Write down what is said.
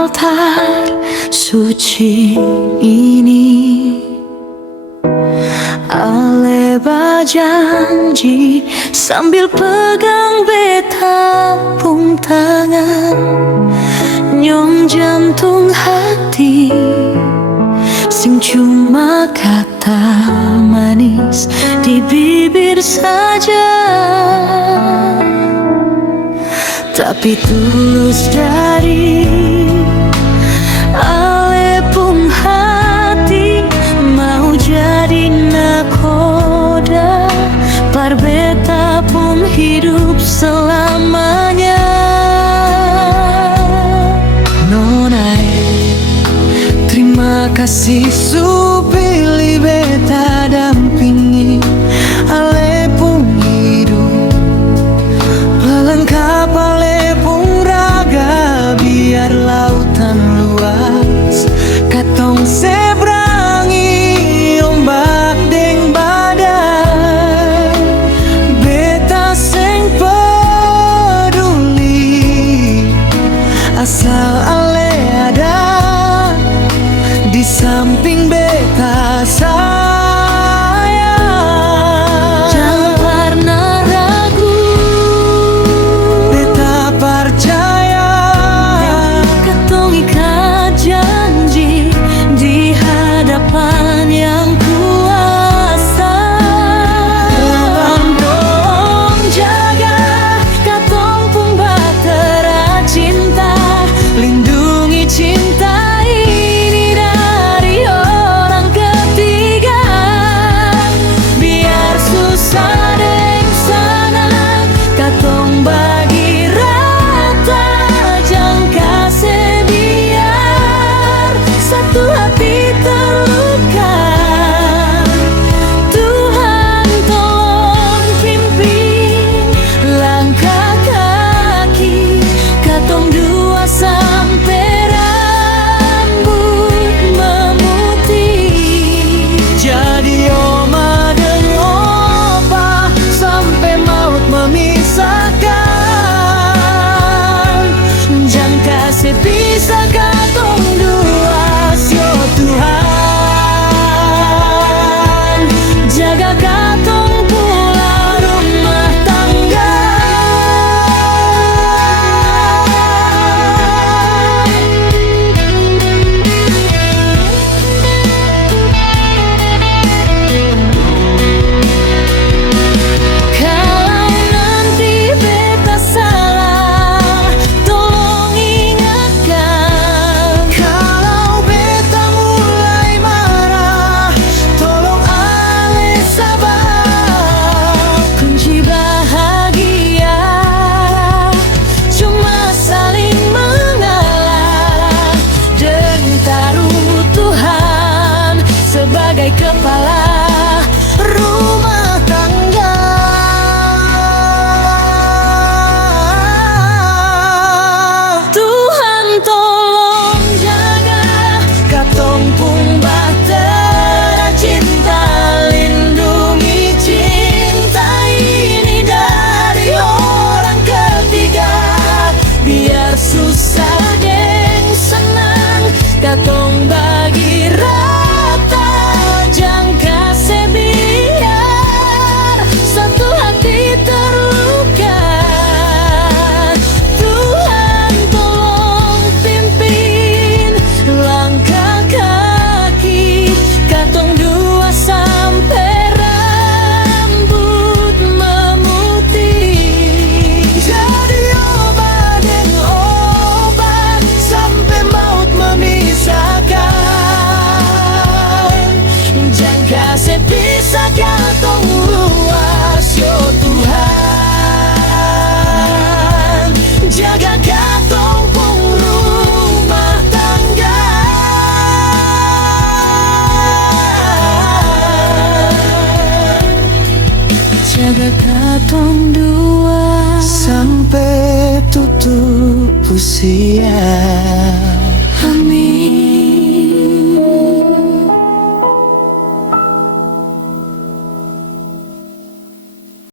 altar suci ini. Ale berjanji sambil pegang beta pung tangan, nyong jantung hati sing cuma kata manis di bibir saja, tapi tulus dari ale pung hati, mau jadi nakoda par beta pun hidup selamanya. Nonai, terima kasih su pilih beta dampingi ale pung hidup, pelengkap ale pung raga, biar lautan luas katong seberangi ombak deng badai. Beta seng peduli asal ale ada di samping beta sayang. Jangan pernah ragu, beta percaya katong ikat janji di hadapan yang kuasa. Tolong jaga katong pung bahtera cinta, lindungi cinta ini dari orang ketiga, biar susah deng sana katong bagi rata, jangan kasih biar satu hati terluka. Tuhan tolong pimpin langkah kaki katong dua sampai rambut memutih, jadi oma dan opa sampai maut memisahkan. Jangan kasih pisah katong dua, sio Tuhan, jaga katong pula rumah tangga. Kalau nanti beta salah, tolong ingatkan. Kalau beta mulai marah, tolong ale sabar. Kunci bahagia cuma saling mengalah dan taruh Tuhan sebagai kepala rumah tangga. Tuhan tolong jaga katong pung bahtera cinta, lindungi cinta ini dari orang ketiga, biar susah deng senang katong bagi rata, jangan kasih biar satu hati terluka. Tuhan tolong pimpin langkah kaki katong dua sampai rambut memutih, jadi obat deng obat sampai maut memisahkan. Jangan kasih pisah katong luas, yo Tuhan, jaga katong pung rumah tangga. Jaga katong dua sampai tutup usia.